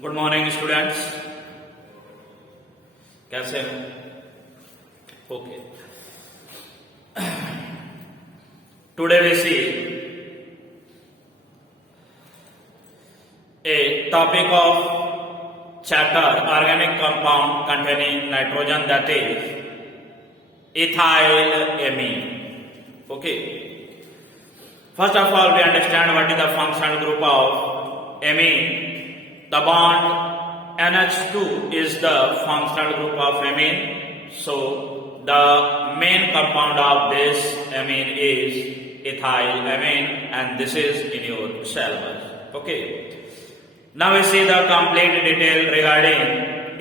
Good morning students, कैसे हैं? Okay, today we see a topic of chapter organic compound containing nitrogen, that is ethylamine. Okay, first of all we understand what is the functional group of amine. The bond NH2 is the functional group of amine. So the main compound of this amine is ethylamine, and this is in your syllabus. Okay, now we see the complete detail regarding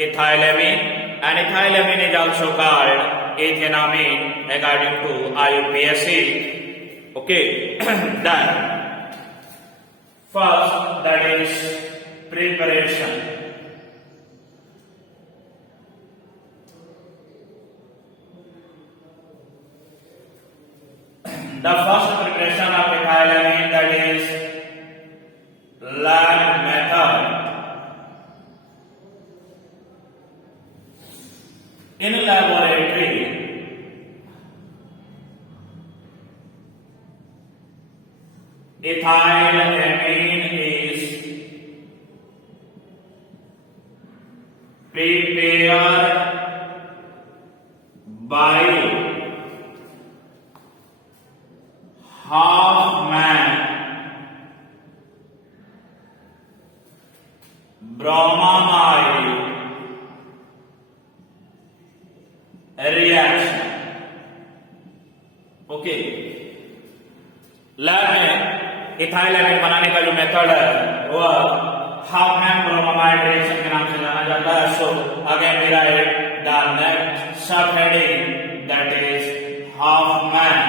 ethylamine, and ethylamine is also called ethanamine according to IUPAC. Okay, then first, that is preparation. The first preparation of ethylamine, that is lab method. In laboratory, ethylamine is prepared by Hoffman bromamide reaction. Okay, lab में इथाइलैमिन बनाने का जो मेथड है वह Hofmann bromamide reaction के नाम से जाना जाता है. So again we write the next sub heading, that is Hofmann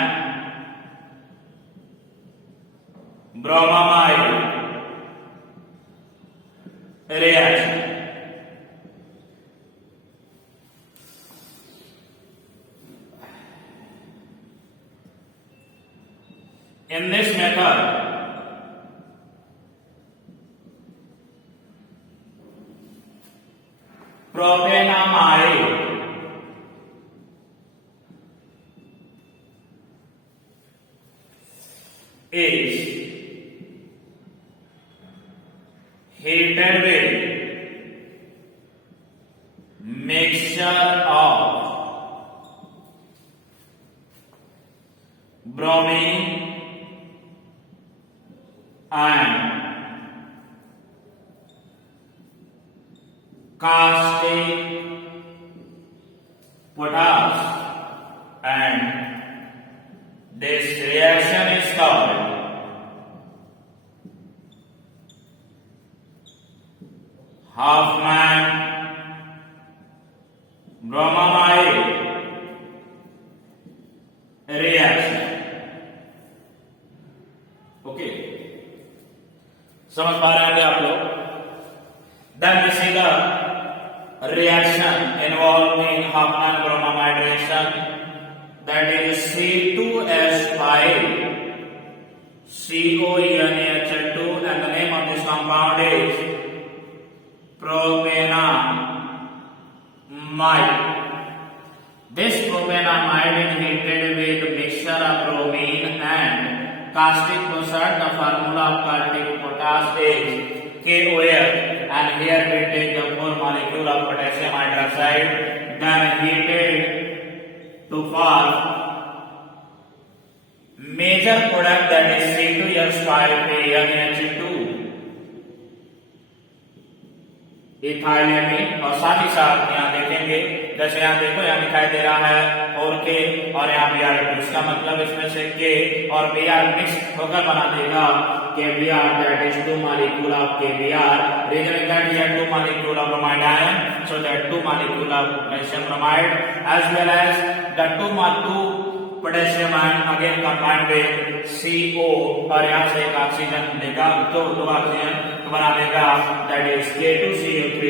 bromamide reaction. In this method, propanamide is heated with mixture of bromine and caustic potash, and this reaction is called Hoffman bromamide reaction. Okay, समझ पा रहे हैं आप लोग? Then we see the reaction involved in Hoffman bromamide reaction, that is C2H5 CONH2, and the name of this compound is propanamide. This propanamide is heated with mixture of bromine and caustic potash. The formula of caustic potash is KOF, and here we take the 4 molecule of potassium hydroxide, then heated to form major product, that is C2H5NH2 इथाइलैमिन. और साथ ही साथ यहाँ देखेंगे, जैसे यहाँ देखो यहाँ दिखाई दे रहा है और के, और यहाँ बी आर, इसका मतलब इसमें से के और बी आर मिक्स होकर बना देगा K B R, that is 2 molecule of KBr. Reason that we have 2 molecule of bromide ion, so that 2 molecule of potassium bromide as well as the 2 potassium ion again combined with CO, और यहाँ से एक ऑक्सीजन देगा, तो 2 ऑक्सीजन बना देगा, that is K2CO3.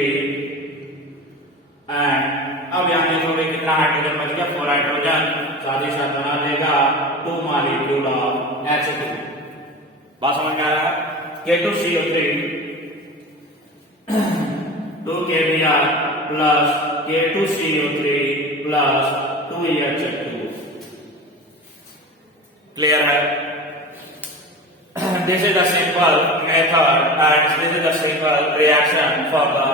And अब यहाँ देखोगे कितना हाइड्रोजन बच गया, 4 हाइड्रोजन, साथ ही साथ बना देगा 2 molecule of H2. बात समझ में आ रहा है? K2CO3 2 KBr plus K2CO3 plus 2HF2. Clear है? This is the simple method and this is the simple reaction for the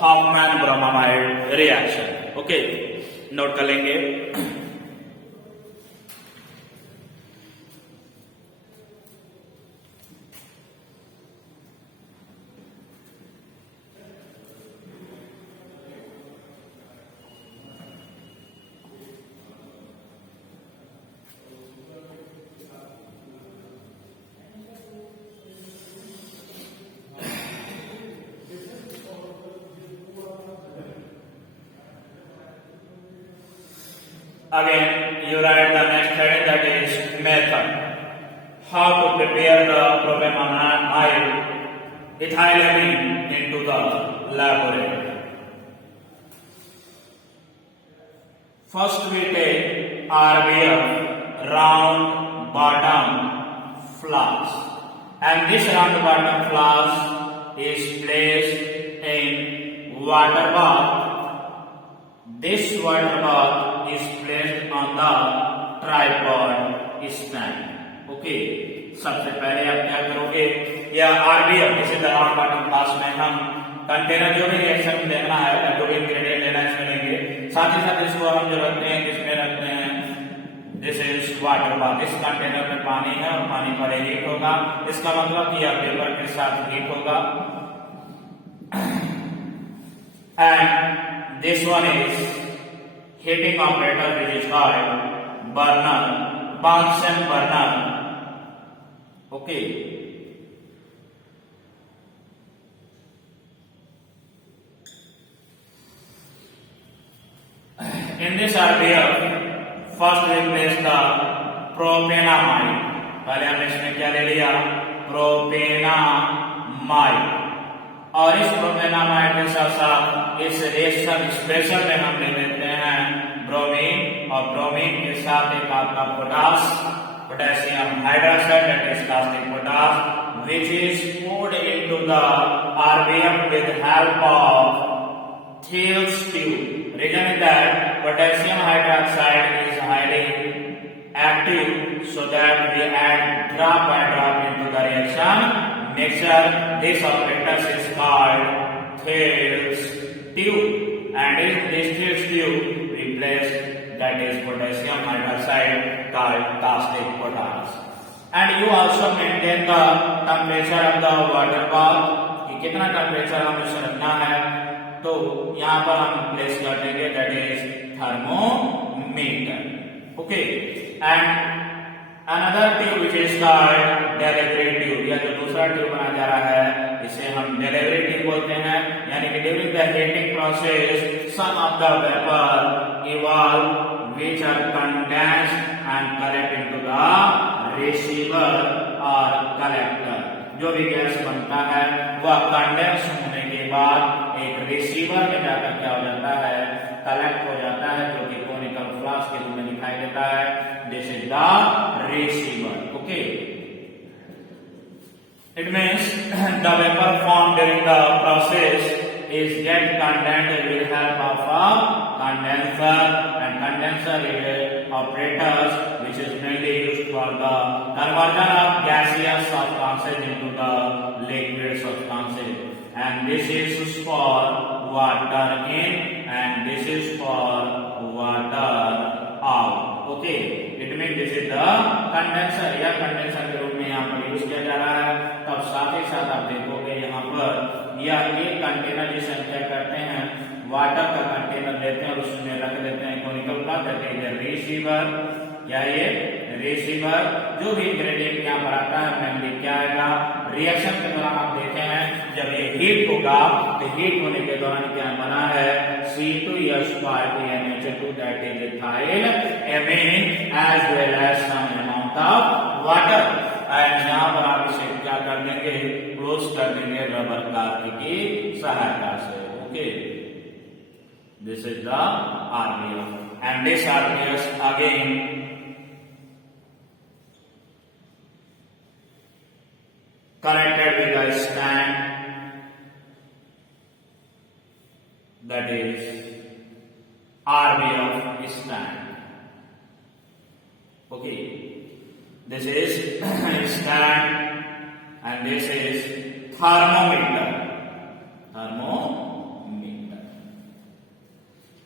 Hoffman bromamide reaction. Okay, note कर लेंगे. Again, you write the next heading, that is method. How to prepare the propionamide ethylamine into the laboratory. First we take RBF, round bottom flask, and this round bottom flask is placed in water bath. This water bath is placed on the tripod stand. Okay, सबसे पहले आप क्या करोगे, या आरबीएफ इसी तरह bottom class में हम कंटेनर जो भी रिएक्शन देखना है, जो भी इंग्रेडिएंट लेना है इसमें लेंगे. साथ ही साथ इसको हम जो रखते हैं किसमें रखते हैं, दिस इज वाटर बाथ. इस कंटेनर में पानी है और पानी पर हीट होगा. इसका मतलब कि यह पेपर के साथ हीट होगा. And this one is heating operator, which is called burner, Bunsen burner. Okay. In this RBF, first we place the propionamide. पहले हमने इसमें क्या ले लिया, propionamide. और इस प्रोपेनामाइड के साथ साथ इस रिएक्शन स्पेशल में हम ले लेते हैं ब्रोमीन, और ब्रोमीन के साथ एक आपका potassium hydroxide, that is caustic potash, which is poured into the RBF with help of Thales tube. Reason is that potassium hydroxide is highly active, so that we add drop by drop into the reaction mixture. This apparatus is called Thales tube, and this Thales tube replace, that is potassium hydroxide, called caustic potash. And you also maintain the temperature of the water bath, कि कितना टेम्परेचर हमें इसे रखना है. तो यहाँ पर हम प्लेस कर देंगे, that is thermometer. Okay, and another tube which is called delivery tube, या जो दूसरा ट्यूब बनाया जा रहा है इसे हम डिलीवरी ट्यूब बोलते हैं. यानी कि during the heating process some of the vapour evolve which are condensed and collect into the receiver और कलेक्टर. जो भी गैस बनता है वह कंडेंस होने के बाद एक रिसीवर में जाकर क्या हो जाता है, कलेक्ट हो जाता है, जो कि कोनिकल फ्लास्क के रूप में दिखाई देता है. This is the receiver. Okay, it means the vapor formed during the process is get condensed with help of a condenser, and condenser is operators which is mainly used for the conversion of gaseous substances into the liquid substances, and this is for water in and this is for water out. Okay, it means this is the condenser, या कंडेंसर के रूप में यहाँ पर यूज किया जा रहा है. तब साथ ही साथ आप देखोगे यहाँ पर यह एक कंटेनर जिसे हम क्या करते हैं, वाटर का कंटेनर लेते हैं और उसमें रख देते हैं कोनिकल फ्लास्क, रिसीवर, या ये रिसीवर. जो भी इंग्रेडिएंट यहाँ पर आता है मेनली क्या आएगा, रिएक्शन के दौरान आप देखे हैं जब ये हीट होगा तो हीट होने के दौरान क्या बना है, C2H5NH2, that is ethyl amine as well as some amount of water. And यहाँ पर आप इसे क्या कर देंगे, क्लोज कर देंगे रबर कार्क की सहायता से. Okay, this is the RBF, and this RBF again connected with a stand, that is RB of stand. Okay, this is stand and this is thermometer.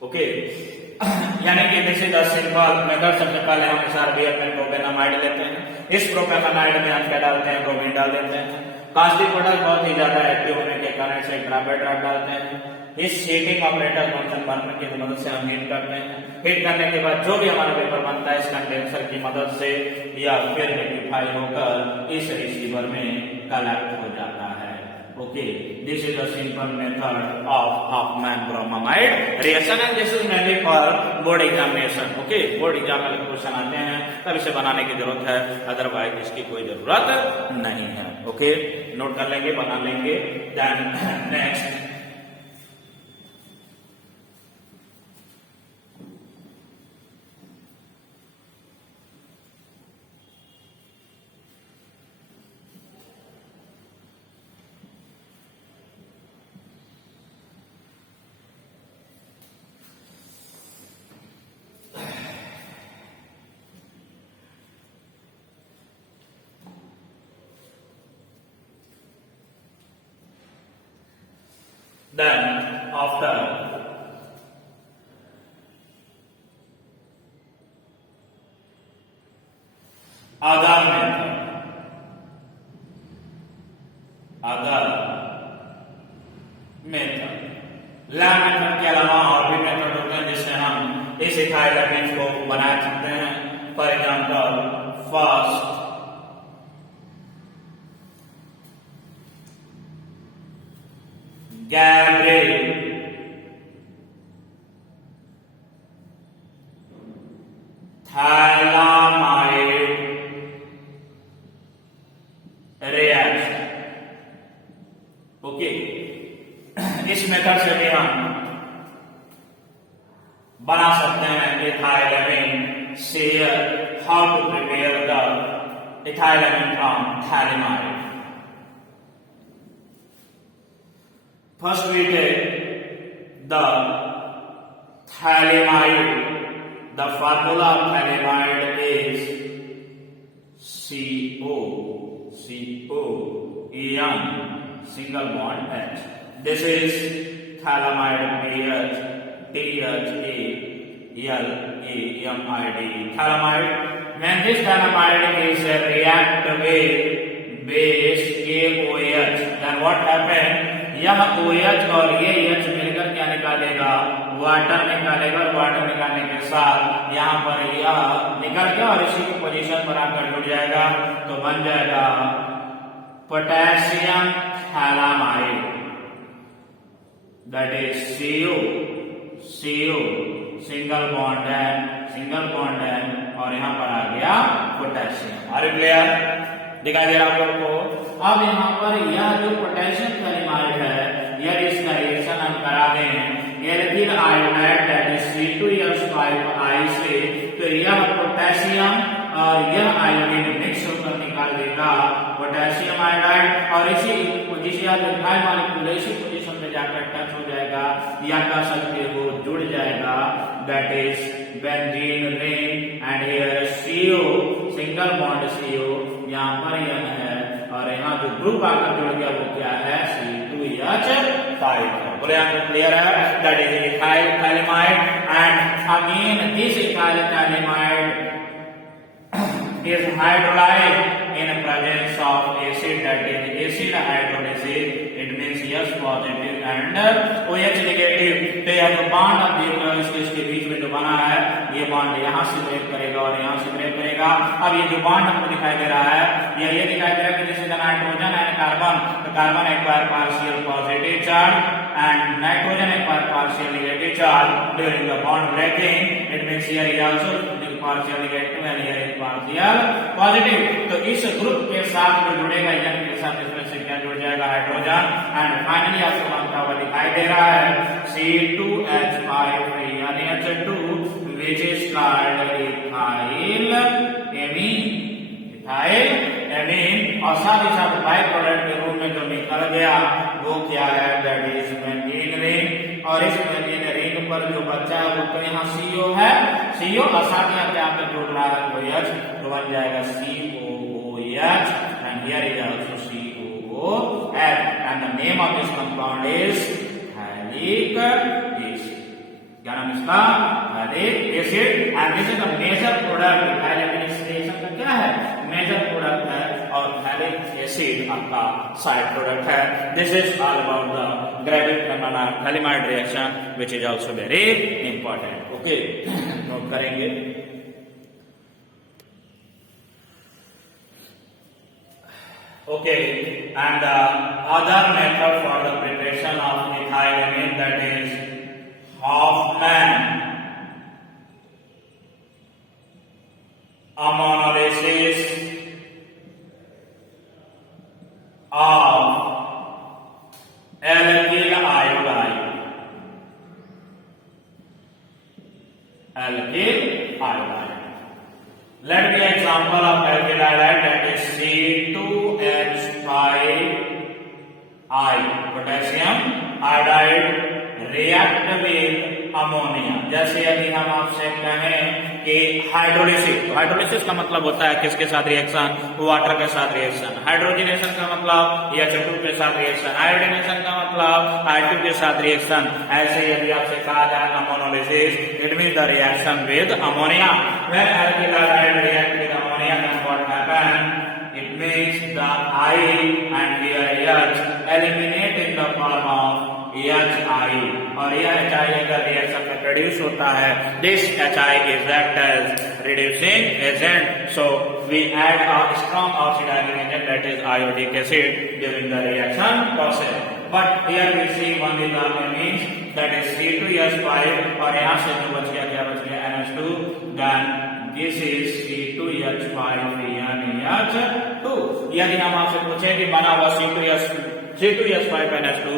Okay, यानी कि this is the simple method. सबसे पहले हम इस आरबीएफ में प्रोपेनामाइड लेते हैं, इस प्रोपेनामाइड में हम क्या डालते हैं, ब्रोमीन डाल देते हैं। कास्टिक प्रोडक्ट बहुत ही ज्यादा एक्टिव होने के कारण से ग्राफाइट ड्रॉप डालते हैं। इस हीटिंग ऑपरेटर फंक्शन बर्नर की मदद से हम हीट करते हैं। हीट करने के बाद जो भी हमारा पेपर बनता है इस कंडेंसर की मदद से या फिर लिक्विफाई होकर इस रिसीवर में कलेक्ट हो जाता है। Okay, this is the simple method of Hofmann bromamide reaction and this is mainly for board examination. Okay, board exam में क्वेश्चन आते हैं तब इसे बनाने की जरूरत है, अदरवाइज इसकी कोई जरूरत नहीं है। ओके, नोट कर लेंगे, बना लेंगे। Then next, then after other method lab method के अलावा और भी मेथड होते हैं जिससे हम इस इथाइल एल्केन को बना सकते हैं। For example, first Gabriel thalamide reaction। Okay, इस मेथड से भी हम बना सकते हैं ethyl amine। Share how to prepare the ethyl amine from thalamide। First we take the thalamide. The formula of thalamide is CO N single bond H. This is thalamide THALAMID. Thalamide. When this thalamide is react with base KOH, then what happens? यह OH और ये H मिलकर क्या निकालेगा, वाटर निकालेगा। और वाटर निकालने के साथ यहाँ पर यह निकल के और इसी की पोजीशन पर आकर जुड़ जाएगा, तो बन जाएगा potassium phthalimide. That is CO single bond है और यहाँ पर आ गया पोटेशियम। Are you clear? दिखाई दे रहा आप लोगों को। अब यहाँ पर यह जो पोटेशियम थैलामाइड है, यदि इसका रिएक्शन हम करा दें alkyl iodide that is C2H5I से, तो यह पोटेशियम और यह आयोडीन मिक्स होकर निकाल देगा पोटेशियम आयोडाइड और इसी पोजीशन इथाइल मॉलिक्यूल इसी पोजीशन में जाकर टच हो जाएगा या कह सकते हो जुड़ जाएगा। That is benzene ring and here CO single bond CO, यहाँ पर यह है और यहाँ जो ग्रुप आकर जुड़ गया वो क्या है, C2H5। बोले आपको क्लियर है? That is ethyl phthalimide and again this ethyl phthalimide is hydrolyzed in presence of acid, that is acid hydrolysis। it means H positive and OH negative। तो यह जो बॉन्ड आप देख रहे हो इसके बीच में जो बना है, ये बॉन्ड यहाँ से ब्रेक करेगा और यहाँ से ब्रेक करेगा। अब ये जो बॉन्ड हमको दिखाई दे रहा है, ये दिखाई दे रहा है कि जैसे नाइट्रोजन एंड कार्बन, तो कार्बन एक बार partial positive charge and nitrogen एक बार partial negative charge during the bond breaking. It means here is also partial negative and here is partial positive. तो इस ग्रुप के साथ जो जुड़ेगा एन के साथ इसमें से क्या जुड़ जाएगा, हाइड्रोजन। एंड फाइनली आपको बनता हुआ दिखाई दे रहा है C2H5 यानी H2 which is called ethyl amine। और साथ ही साथ बाई प्रोडक्ट के रूप में जो निकल गया वो क्या है, दैट इज बेंजीन रिंग। और इस मेथिन रिंग पर जो बच्चा है वो तो यहाँ CO है, CO और साथ में क्या पे जुड़ रहा है वो H, तो बन जाएगा COOH and here is also COOH and the name of this compound is phthalic acid. क्या नाम इसका? phthalic acid and this is the major product. phthalic acid का क्या है? major product है और phthalic acid आपका side product है. This is all about the gravic-phenol reaction which is also very important. Okay, note करेंगे. Okay, and the other method for the preparation of ethylamine, that is Hoffman ammonolysis of alkyl iodide. Alkyl iodide. Let me example of alkyl iodide, that is C2H5I potassium iodide react with ammonia. जैसे अभी हम आपसे कहें कि हाइड्रोलिसिस, तो हाइड्रोलिसिस का मतलब होता है किसके साथ रिएक्शन? वाटर के साथ रिएक्शन. हाइड्रोजनेशन का मतलब H2 के साथ रिएक्शन. आयोडीनेशन का मतलब I2 के साथ रिएक्शन. ऐसे यदि आपसे कहा जाए ammonolysis, it means the reaction with ammonia. When alkyl iodide react with ammonia, then what happen? It makes the I and here H eliminate in the form of HI, और यह HI अगर रिएक्शन में प्रोड्यूस होता है, this HI is act as reducing agent. So we add a strong oxidizing agent, that is iodic acid, during the reaction process. But here we see only the amines, that is C2H5 और यहाँ से जो बच गया क्या बच गया? NH2. Then this is C2H5 NH2. यदि हम आपसे पूछें कि बना हुआ C2H5 NH2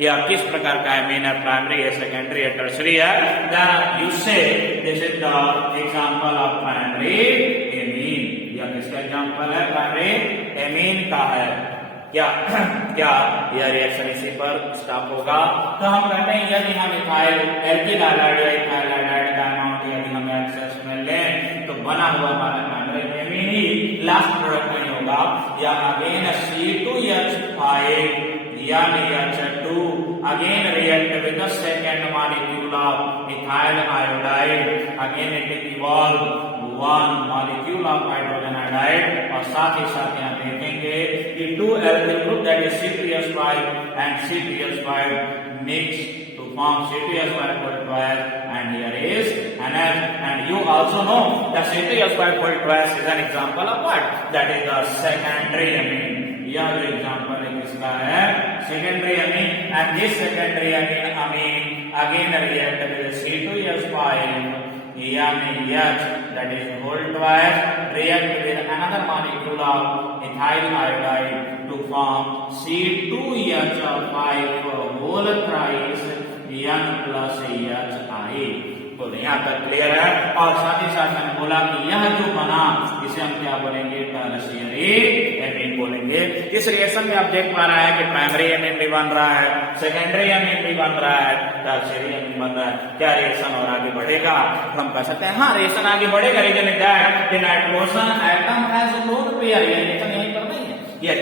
यह किस प्रकार का एमीन है? प्राइमरी है, सेकेंडरी है, टर्सरी है? Then you say this is the example of primary amine. यह किसका एग्जाम्पल है? प्राइमरी एमीन का है. क्या यह रिएक्शन इसी पर स्टॉप होगा? तो हम कहते हैं यदि हम एल्किल आयोडाइड या इथाइल आयोडाइड का अमाउंट यदि हम एक्सेस में लें तो बना हुआ हमारा प्राइमरी एमीन ही लास्ट प्रोडक्ट नहीं होगा. या अगेन C2H5 यानी H2 again react with the second molecule of ethyl iodide. Again it evolve one molecule of hydrogen iodide और साथ ही साथ यहाँ देखेंगे कि 2 alkyl group, that is C2H5 and C2H5 mix to form C2H5 and here is NH. And you also know that C2H5 is an example of what? That is the secondary amine. यह जो एग्जाम्पल है किसका है? Secondary amine. And this secondary amine again react with C2H5 यानी H, that is whole twice, react with another molecule of ethyl iodide to form C2H5 whole thrice N plus HI. तो यहाँ तक क्लियर है. और साथ ही साथ मैंने बोला कि यह जो बना इसे हम क्या बोलेंगे? टर्शियरी एमीन बोलेंगे. इस रिएक्शन में आप देख पा रहे हैं कि प्राइमरी एमीन भी बन रहा है, सेकेंडरी एमीन भी बन रहा है, टर्शियरी एमीन बन रहा है. क्या रिएक्शन और आगे बढ़ेगा? हम कह सकते हैं हाँ रिएक्शन आगे बढ़ेगा. Reason is that the nitrogen atom has lone pair. ये रिएक्शन यहीं पर नहीं है. ये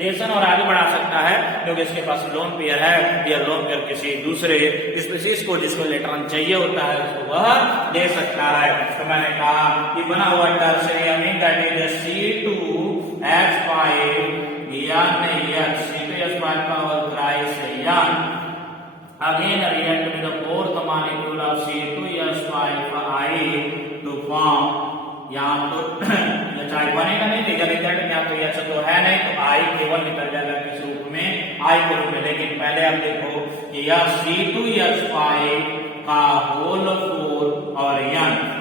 रिएक्शन और आगे बढ़ा सकता है क्योंकि इसके पास लोन पेयर है. यह लोन पेयर किसी दूसरे स्पीशीज को जिसको इलेक्ट्रॉन चाहिए होता है उसको वह दे सकता है. तो मैंने कहा कि बना हुआ टर्शियरी अमीन, दैट इज C2H5 यानी C2H5 का होल थ्राइस यान again react with the fourth molecule of C2H5I to form. यहाँ तो चाय बनेगा नहीं, लेकिन रिजल्ट यहाँ तो यह तो है नहीं, तो आई केवल निकल जाएगा किस रूप में? आई के रूप में. लेकिन पहले आप देखो कि यह C2H5 का होल 4 और N,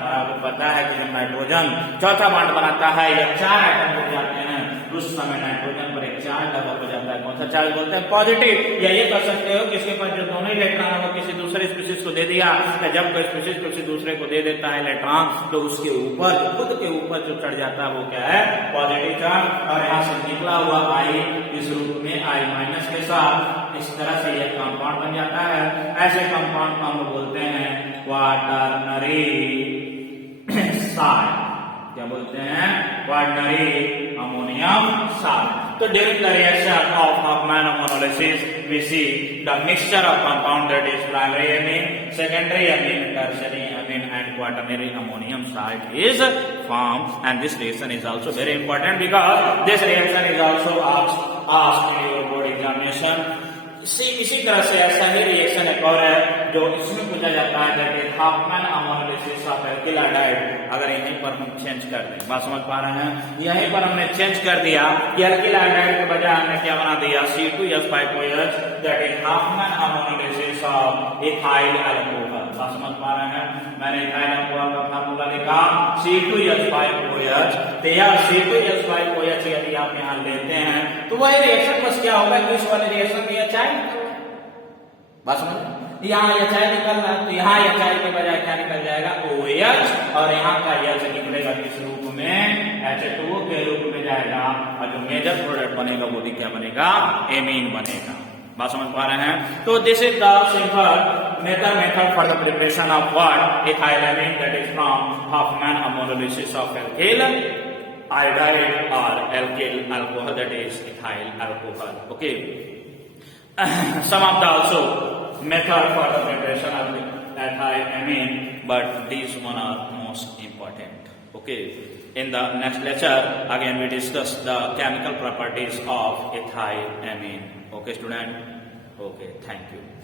और आपको पता है कि जब नाइट्रोजन चौथा बॉन्ड बनाता है या 4 एटम हो जाते हैं उस समय नाइट्रोजन पर एक चार्ज डेवलप हो जाता है. कौन सा चार्ज बोलते हैं? पॉजिटिव. या ये कर सकते हो कि इसके पास जो दोनों इलेक्ट्रॉन है वो किसी दूसरे स्पीशीज को दे दिया, या जब कोई स्पीशीज किसी दूसरे को दे देता है इलेक्ट्रॉन तो उसके ऊपर खुद के ऊपर जो चढ़ जाता है वो क्या है? Positive charge. और यहाँ से निकला हुआ आई इस रूप में I माइनस के साथ इस तरह से यह कंपाउंड बन जाता है। ऐसे कंपाउंड को हम बोलते हैं क्वाटरनरी साल्ट। क्या बोलते हैं? Quaternary ammonium salt. तो during the reaction of Hoffman homolysis, we see the mixture of compound that is primary amine, secondary amine, tertiary amine, and quaternary ammonium salt is formed. And this reaction is also very important because this reaction is also asked in your board examination. इसी तरह से ऐसा ही रिएक्शन एक और है जो इसमें पूछा जाता है that is Hoffmann ammonolysis of alkyl hydride. अगर यहीं पर हम चेंज कर दें, बात समझ पा रहे हैं? यहीं पर हमने चेंज कर दिया कि एल्किल हाइड्राइड के बजाय हमने क्या बना दिया C2H5OH that is Hoffmann ammonolysis of ethyl alcohol. बात समझ पा रहे हैं? मैंने इथाइल अल्कोहल का फार्मूला लिखा C2H5OH। तो यह C2H5OH यदि आप यहाँ लेते हैं तो वही रिएक्शन बस क्या होगा कि इस वाले रिएक्शन में HI बस यहाँ HI निकलना, तो यहाँ HI के बजाय क्या निकल जाएगा OH, और यहाँ का H निकलेगा किस रूप में? H2O के रूप में जाएगा, और जो मेजर प्रोडक्ट बनेगा वो भी क्या बनेगा? एमीन बनेगा। बात समझ पा रहे हैं? तो this is the simple method for the preparation of what? Ethylamine that is from Hofmann ammonolysis of alkyl iodide or alkyl alcohol, that is ethyl alcohol. Okay. Some of the also method for the preparation of the ethylamine, but these one are most important. Okay. In the next lecture, again we discuss the chemical properties of ethylamine. Okay, student. Okay. Thank you.